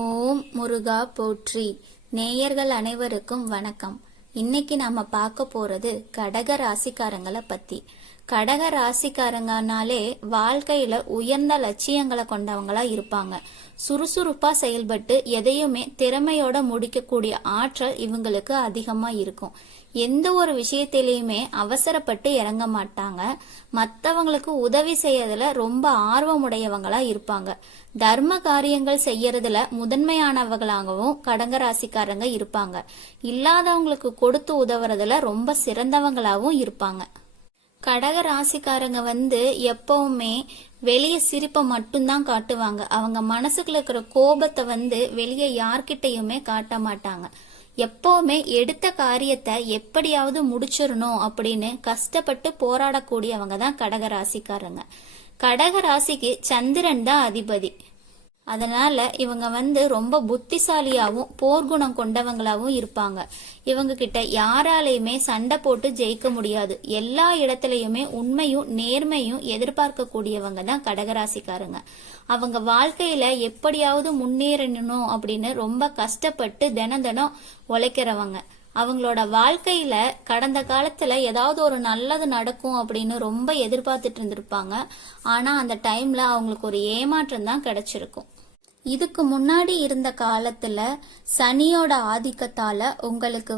ஓம் முருகா போற்றி. நேயர்கள் அனைவருக்கும் வணக்கம். இன்னைக்கு நாம பார்க்க போறது கடக ராசிக்காரங்களை பத்தி. கடக ராசிக்காரங்கனாலே வாழ்க்கையில உயர்ந்த லட்சியங்களை கொண்டவங்களா இருப்பாங்க. சுறுசுறுப்பா செயல்பட்டு எதையுமே திறமையோட முடிக்கக்கூடிய ஆற்றல் இவங்களுக்கு அதிகமா இருக்கும். எந்த ஒரு விஷயத்திலயுமே அவசரப்பட்டு இறங்க மாட்டாங்க. மத்தவங்களுக்கு உதவி செய்யறதுல ரொம்ப ஆர்வமுடையவங்களா இருப்பாங்க. தர்ம காரியங்கள் செய்யறதுல முதன்மையானவங்களாகவும் கடக ராசிக்காரங்க இருப்பாங்க. இல்லாதவங்களுக்கு கொடுத்து உதவுறதுல ரொம்ப சிறந்தவங்களாவும் இருப்பாங்க. கடக ராசிக்காரங்க எப்பவுமே வெளியே சிரிப்பை மட்டும்தான் காட்டுவாங்க. அவங்க மனசுக்குள்ள இருக்கிற கோபத்தை வெளியே யார்கிட்டயுமே காட்ட மாட்டாங்க. எப்பவுமே எடுத்த காரியத்தை எப்படியாவது முடிச்சிடணும் அப்படின்னு கஷ்டப்பட்டு போராடக்கூடியவங்க தான் கடக ராசிக்காரங்க. கடக ராசிக்கு சந்திரன் தான் அதிபதி. அதனால இவங்க ரொம்ப புத்திசாலியாவும் போர்க்குணம் கொண்டவங்களாவும் இருப்பாங்க. இவங்க கிட்ட யாராலையுமே சண்டை போட்டு ஜெயிக்க முடியாது. எல்லா இடத்துலயுமே உண்மையும் நேர்மையும் எதிர்பார்க்க கூடியவங்க தான் கடகராசிக்காரங்க. அவங்க வாழ்க்கையில எப்படியாவது முன்னேறணும் அப்படின்னு ரொம்ப கஷ்டப்பட்டு தினம் உழைக்கிறவங்க. அவங்களோட வாழ்க்கையில கடந்த காலத்துல ஏதாவது ஒரு நல்லது நடக்கும் அப்படின்னு ரொம்ப எதிர்பார்த்துட்டு இருந்திருப்பாங்க. ஆனா அந்த டைம்ல அவங்களுக்கு ஒரு ஏமாற்றம் தான் கிடைச்சிருக்கும். இதுக்கு முன்னாடி இருந்த காலத்துல சனியோட ஆதிக்கத்தால உங்களுக்கு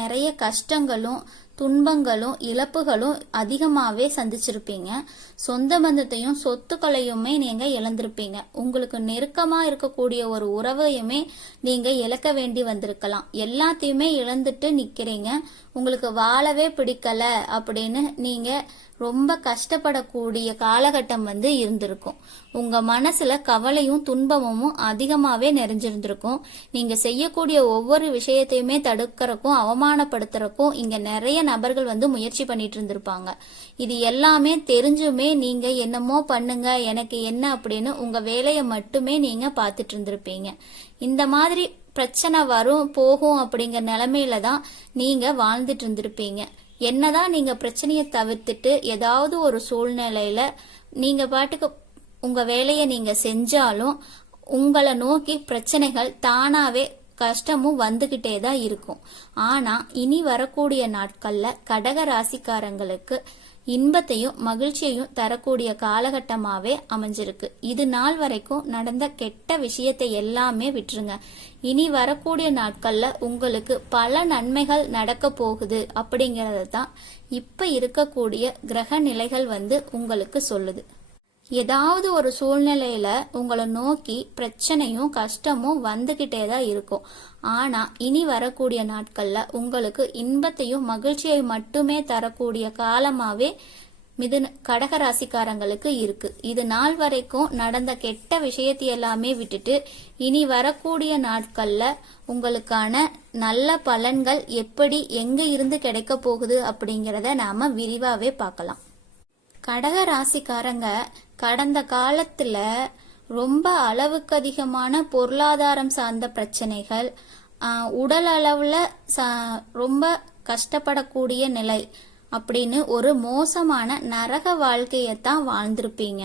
நிறைய கஷ்டங்களும் துன்பங்களும் இழப்புகளும் அதிகமாவே சந்திச்சிருப்பீங்க. சொந்த பந்தத்தையும் சொத்துக்களையுமே நீங்க இழந்திருப்பீங்க. உங்களுக்கு நெருக்கமா இருக்கக்கூடிய ஒரு உறவையுமே நீங்க இழக்க வேண்டி வந்திருக்கலாம். எல்லாத்தையுமே இழந்துட்டு நிக்கிறீங்க. உங்களுக்கு வாழவே பிடிக்கல அப்படின்னு நீங்க ரொம்ப கஷ்டப்படக்கூடிய காலகட்டம் இருந்திருக்கும். உங்க மனசுல கவலையும் துன்பமும் அதிகமாவே நிறைஞ்சிருந்திருக்கும். நீங்க செய்யக்கூடிய ஒவ்வொரு விஷயத்தையுமே தடுக்கிறக்கும் அவமானப்படுத்துறக்கும் இங்க நிறைய நபர்கள் முயற்சி பண்ணிட்டு இருந்திருப்பாங்க. இது எல்லாமே தெரிஞ்சுமே நீங்க என்னமோ பண்ணுங்க எனக்கு என்ன அப்படின்னு உங்க வேலையை மட்டுமே நீங்க பாத்துட்டு இருந்திருப்பீங்க. இந்த மாதிரி பிரச்சனை வரும் போகும் அப்படிங்கிற நிலைமையில தான் நீங்க வாழ்ந்துட்டு இருந்திருப்பீங்க. என்னதான் நீங்க பிரச்சனையை தவிர்த்துட்டு ஏதாவது ஒரு சூழ்நிலையில நீங்க பாட்டுக்கு உங்க வேலையை நீங்க செஞ்சாலும் உங்களை நோக்கி பிரச்சனைகள் தானாவே கஷ்டமும் வந்துகிட்டே தான் இருக்கும். ஆனா இனி வரக்கூடிய நாட்கள்ல கடக ராசிக்காரங்களுக்கு இன்பத்தையும் மகிழ்ச்சியையும் தரக்கூடிய காலகட்டமாவே அமைஞ்சிருக்கு. இது நாள் வரைக்கும் நடந்த கெட்ட விஷயத்தை எல்லாமே விட்டுருங்க. இனி வரக்கூடிய நாட்கள்ல உங்களுக்கு பல நன்மைகள் நடக்க போகுது அப்படிங்கறத தான் இப்ப இருக்கக்கூடிய கிரக நிலைகள் உங்களுக்கு சொல்லுது. ஏதாவது ஒரு சூழ்நிலையில உங்களை நோக்கி பிரச்சனையும் கஷ்டமும் வந்துகிட்டே தான் இருக்கும். ஆனா இனி வரக்கூடிய நாட்கள்ல உங்களுக்கு இன்பத்தையும் மகிழ்ச்சியை மட்டுமே தரக்கூடிய காலமாவே கடகராசிக்காரங்களுக்கு இருக்கு. இது நாள் வரைக்கும் நடந்த கெட்ட விஷயத்தை எல்லாமே விட்டுட்டு இனி வரக்கூடிய நாட்கள்ல உங்களுக்கான நல்ல பலன்கள் எப்படி எங்க இருந்து கிடைக்க போகுது அப்படிங்கறத நாம விரிவாவே பார்க்கலாம். கடக ராசிக்காரங்க கடந்த காலத்துல ரொம்ப அளவுக்கு அதிகமான பொருளாதாரம் சார்ந்த பிரச்சனைகள், உடல் அளவுல ரொம்ப கஷ்டப்படக்கூடிய நிலை அப்படின்னு ஒரு மோசமான நரக வாழ்க்கையத்தான் வாழ்ந்திருப்பீங்க.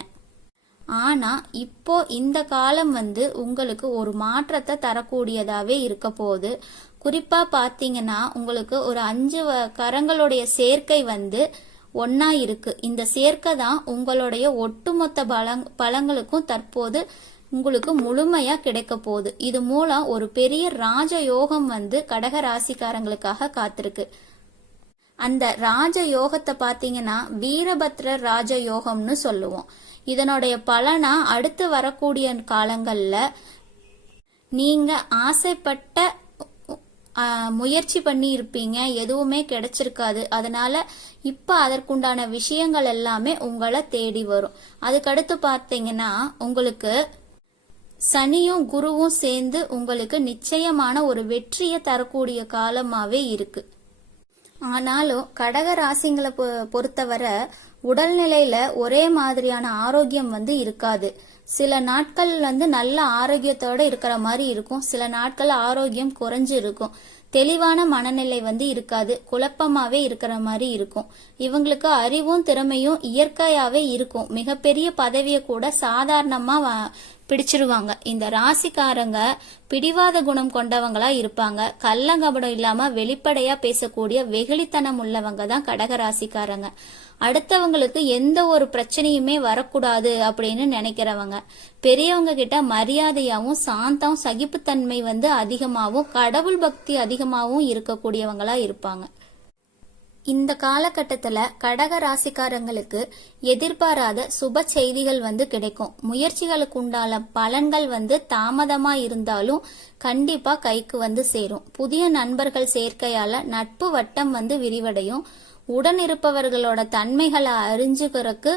ஆனா இப்போ இந்த காலம் உங்களுக்கு ஒரு மாற்றத்தை தரக்கூடியதாவே இருக்க போகுது. குறிப்பா பாத்தீங்கன்னா உங்களுக்கு ஒரு 5 கரங்களுடைய சேர்க்கை ஒன்னா இருக்கு. இந்த சேர்க்கை தான் உங்களுடைய ஒட்டுமொத்த பலங்களுக்கும் தற்போது உங்களுக்கு முழுமையா கிடைக்க போகுது. இது மூலம் ஒரு பெரிய ராஜ யோகம் கடக ராசிக்காரங்களுக்காக காத்திருக்கு. அந்த ராஜ யோகத்தை பாத்தீங்கன்னா வீரபத்ர ராஜ யோகம்னு சொல்லுவோம். இதனுடைய பலனா அடுத்து வரக்கூடிய காலங்கள்ல நீங்க ஆசைப்பட்ட முயற்சி பண்ணி இருப்பீங்க, எதுவுமே கிடைச்சிருக்காது. அதனால இப்ப அதற்குண்டான விஷயங்கள் எல்லாமே உங்களை தேடி வரும். அதுக்கடுத்து பாத்தீங்கன்னா உங்களுக்கு சனியும் குருவும் சேர்ந்து உங்களுக்கு நிச்சயமான ஒரு வெற்றியை தரக்கூடிய காலமாவே இருக்கு. ஆனாலும் கடக ராசிங்களை பொறுத்தவரை உடல்நிலையில ஒரே மாதிரியான ஆரோக்கியம் இருக்காது. சில நாட்கள் நல்ல ஆரோக்கியத்தோட இருக்கிற மாதிரி இருக்கும். சில நாட்கள் ஆரோக்கியம் குறைஞ்சு இருக்கும். தெளிவான மனநிலை வந்து இருக்காது, குழப்பமாவே இருக்கிற மாதிரி இருக்கும். இவங்களுக்கு அறிவும் திறமையும் இயற்கையாவே இருக்கும். மிகப்பெரிய பதவியை கூட சாதாரணமா பிடிச்சிருவாங்க. இந்த ராசிக்காரங்க பிடிவாத குணம் கொண்டவங்களா இருப்பாங்க. கள்ளங்கபடம் இல்லாம வெளிப்படையா பேசக்கூடிய வெகுளித்தனம் உள்ளவங்க தான் கடக ராசிக்காரங்க. அடுத்தவங்களுக்கு எந்த ஒரு பிரச்சனையுமே வரக்கூடாது அப்படின்னு நினைக்கிறவங்க. பெரியவங்க கிட்ட மரியாதையாவும் சாந்தம் சகிப்புத்தன்மை வந்து அதிகமாகவும் கடவுள் பக்தி அதிகமாகவும் இருக்கக்கூடியவங்களா இருப்பாங்க. இந்த காலகட்டத்துல கடக ராசிக்காரங்களுக்கு எதிர்பாராத சுப செய்திகள் வந்து கிடைக்கும். முயற்சிகளுக்கு உண்டான பலன்கள் வந்து தாமதமா இருந்தாலும் கண்டிப்பா கைக்கு வந்து சேரும். புதிய நண்பர்கள் சேர்க்கையால நட்பு வட்டம் வந்து விரிவடையும். உடன் இருப்பவர்களோட தன்மைகளை அறிஞ்சுக்கிறதுக்கு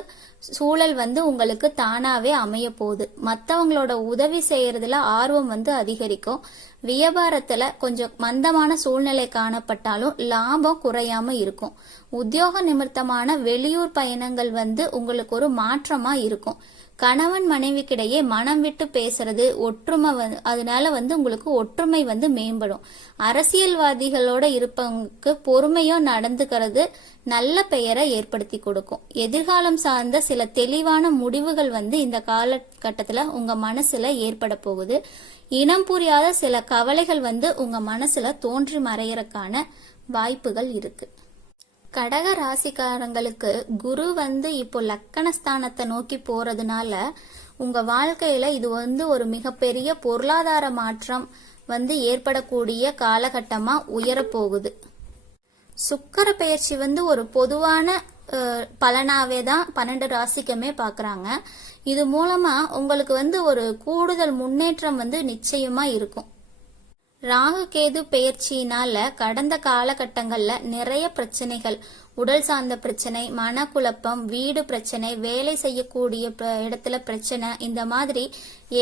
சூழல் வந்து உங்களுக்கு தானாவே அமைய போகுது. மற்றவங்களோட உதவி செய்யறதுல ஆர்வம் வந்து அதிகரிக்கும். வியாபாரத்துல கொஞ்சம் மந்தமான சூழ்நிலை காணப்பட்டாலும் லாபம் குறையாம இருக்கும். உத்தியோக நிமித்தமான வெளியூர் பயணங்கள் வந்து உங்களுக்கு ஒரு மாற்றமா இருக்கும். கணவன் மனைவிக்கிடையே மனம் விட்டு பேசுறது ஒற்றுமை அதனால வந்து உங்களுக்கு ஒற்றுமை வந்து மேம்படும். அரசியல்வாதிகளோட இருப்பவங்களுக்கு பொறுமையோ நடந்துக்கிறது நல்ல பெயரை ஏற்படுத்தி கொடுக்கும். எதிர்காலம் சார்ந்த சில தெளிவான முடிவுகள் வந்து இந்த காலகட்டத்துல உங்க மனசுல ஏற்பட போகுது. இனம் புரியாத சில கவலைகள் வந்து உங்க மனசுல தோன்றி மறையறதுக்கான வாய்ப்புகள் இருக்கு. கடக ராசிக்காரங்களுக்கு குரு வந்து இப்போ லக்கணஸ்தானத்தை நோக்கி போறதுனால உங்க வாழ்க்கையில இது வந்து ஒரு மிகப்பெரிய பொருளாதார மாற்றம் வந்து ஏற்படக்கூடிய காலகட்டமா உயரப்போகுது. சுக்கிர பெயர்ச்சி வந்து ஒரு பொதுவான பலனாவே தான் 12 ராசிக்குமே பாக்குறாங்க. இது மூலமா உங்களுக்கு வந்து ஒரு கூடுதல் முன்னேற்றம் வந்து நிச்சயமா இருக்கும். ராகு கேது பெயர்ச்சியினால கடந்த காலகட்டங்கள்ல நிறைய பிரச்சனைகள், உடல் சார்ந்த பிரச்சனை, மனக்குழப்பம், வீடு பிரச்சனை, வேலை செய்யக்கூடிய இடத்துல பிரச்சனை, இந்த மாதிரி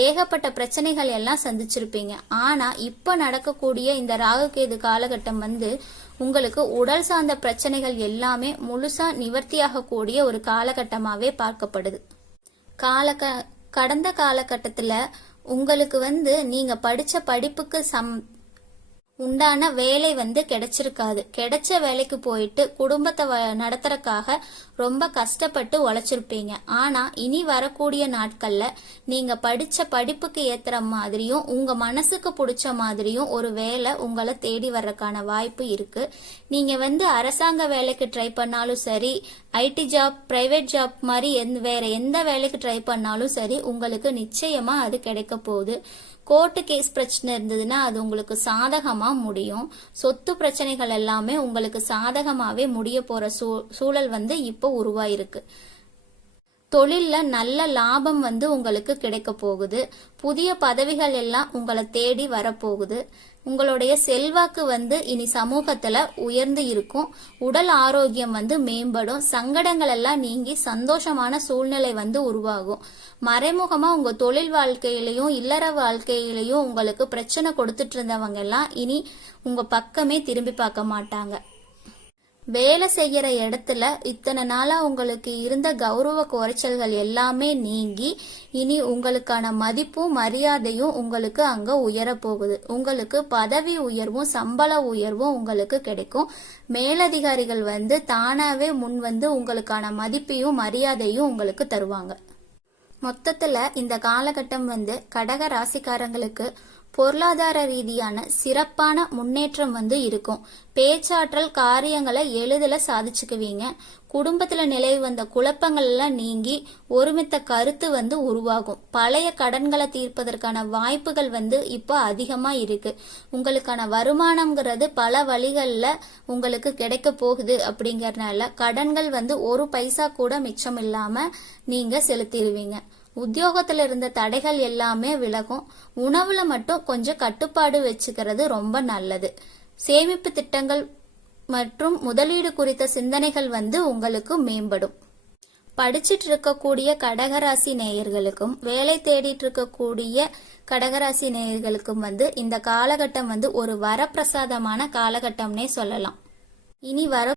ஏகப்பட்ட பிரச்சனைகள் எல்லாம் சந்திச்சிருப்பீங்க. ஆனா இப்ப நடக்கக்கூடிய இந்த ராகு கேது காலகட்டம் வந்து உங்களுக்கு உடல் சார்ந்த பிரச்சனைகள் எல்லாமே முழுசா நிவர்த்தியாகக்கூடிய ஒரு காலகட்டமாவே பார்க்கப்படுது. கடந்த காலகட்டத்துல உங்களுக்கு வந்து நீங்க படிச்ச படிப்புக்கு உண்டான வேலை வந்து கிடைச்சிருக்காது. கிடைச்ச வேலைக்கு போயிட்டு குடும்பத்தை நடத்துறதுக்காக ரொம்ப கஷ்டப்பட்டு உழைச்சிருப்பீங்க. ஆனா இனி வரக்கூடிய நாட்கள்ல நீங்க படிச்ச படிப்புக்கு ஏத்துற மாதிரியும் உங்க மனசுக்கு பிடிச்ச மாதிரியும் ஒரு வேலை உங்களை தேடி வர்றதுக்கான வாய்ப்பு இருக்கு. நீங்க வந்து அரசாங்க வேலைக்கு ட்ரை பண்ணாலும் சரி, ஐடி ஜாப், பிரைவேட் ஜாப் மாதிரி வேற எந்த வேலைக்கு ட்ரை பண்ணாலும் சரி, உங்களுக்கு நிச்சயமா அது கிடைக்க போகுது. கோர்ட்டு கேஸ் பிரச்சனை இருந்ததுன்னா அது உங்களுக்கு சாதகமா முடியும். சொத்து பிரச்சனைகள் எல்லாமே உங்களுக்கு சாதகமாவே முடிய போற சூழல் வந்து இப்போ உருவாயிருக்கு. தொழில்ல நல்ல லாபம் வந்து உங்களுக்கு கிடைக்க போகுது. புதிய பதவிகள் எல்லாம் உங்களை தேடி வரப்போகுது. உங்களுடைய செல்வாக்கு வந்து இனி சமூகத்துல உயர்ந்து இருக்கும். உடல் ஆரோக்கியம் வந்து மேம்படும். சங்கடங்கள் எல்லாம் நீங்கி சந்தோஷமான சூழ்நிலை வந்து உருவாகும். மறைமுகமா உங்க தொழில் வாழ்க்கையிலையும் இல்லற வாழ்க்கையிலையும் உங்களுக்கு பிரச்சனை கொடுத்துட்டு இருந்தவங்க எல்லாம் இனி உங்க பக்கமே திரும்பி பார்க்க மாட்டாங்க. வேலை செய்யற இடத்துல இத்தனை நாளா உங்களுக்கு இருந்த கௌரவ குறைச்சல்கள் எல்லாமே நீங்கி இனி உங்களுக்கான மதிப்பும் மரியாதையும் உங்களுக்கு அங்க உயர போகுது. உங்களுக்கு பதவி உயர்வும் சம்பள உயர்வும் உங்களுக்கு கிடைக்கும். மேலதிகாரிகள் வந்து தானாவே முன் வந்து உங்களுக்கான மதிப்பையும் மரியாதையும் உங்களுக்கு தருவாங்க. மொத்தத்துல இந்த காலகட்டம் வந்து கடக ராசிக்காரங்களுக்கு பொருளாதார ரீதியான சிறப்பான முன்னேற்றம் வந்து இருக்கும். பேச்சாற்றல் காரியங்களை எளிதில் சாதிச்சுக்குவீங்க. குடும்பத்துல நிலவி வந்த குழப்பங்கள் எல்லாம் நீங்கி ஒருமித்த கருத்து வந்து உருவாகும். பழைய கடன்களை தீர்ப்பதற்கான வாய்ப்புகள் வந்து இப்போ அதிகமா இருக்கு. உங்களுக்கான வருமானம்ங்கிறது பல வழிகள்ல உங்களுக்கு கிடைக்க போகுது. அப்படிங்கறதுனால கடன்கள் வந்து ஒரு பைசா கூட மிச்சம் இல்லாம நீங்க செலுத்திடுவீங்க. உத்தியோகத்துல இருந்த தடைகள் எல்லாமே விலகும். உணவுல மட்டும் கொஞ்சம் கட்டுப்பாடு வச்சுக்கிறது ரொம்ப நல்லது. சேமிப்பு திட்டங்கள் மற்றும் முதலீடு குறித்த சிந்தனைகள் வந்து உங்களுக்கு மேம்படும். படிச்சிட்டு இருக்கக்கூடிய கடகராசி நேயர்களுக்கும் வேலை தேடிட்டு இருக்கக்கூடிய கடகராசி நேயர்களுக்கும் வந்து இந்த காலகட்டம் வந்து ஒரு வரப்பிரசாதமான காலகட்டம்னே சொல்லலாம். இனி வர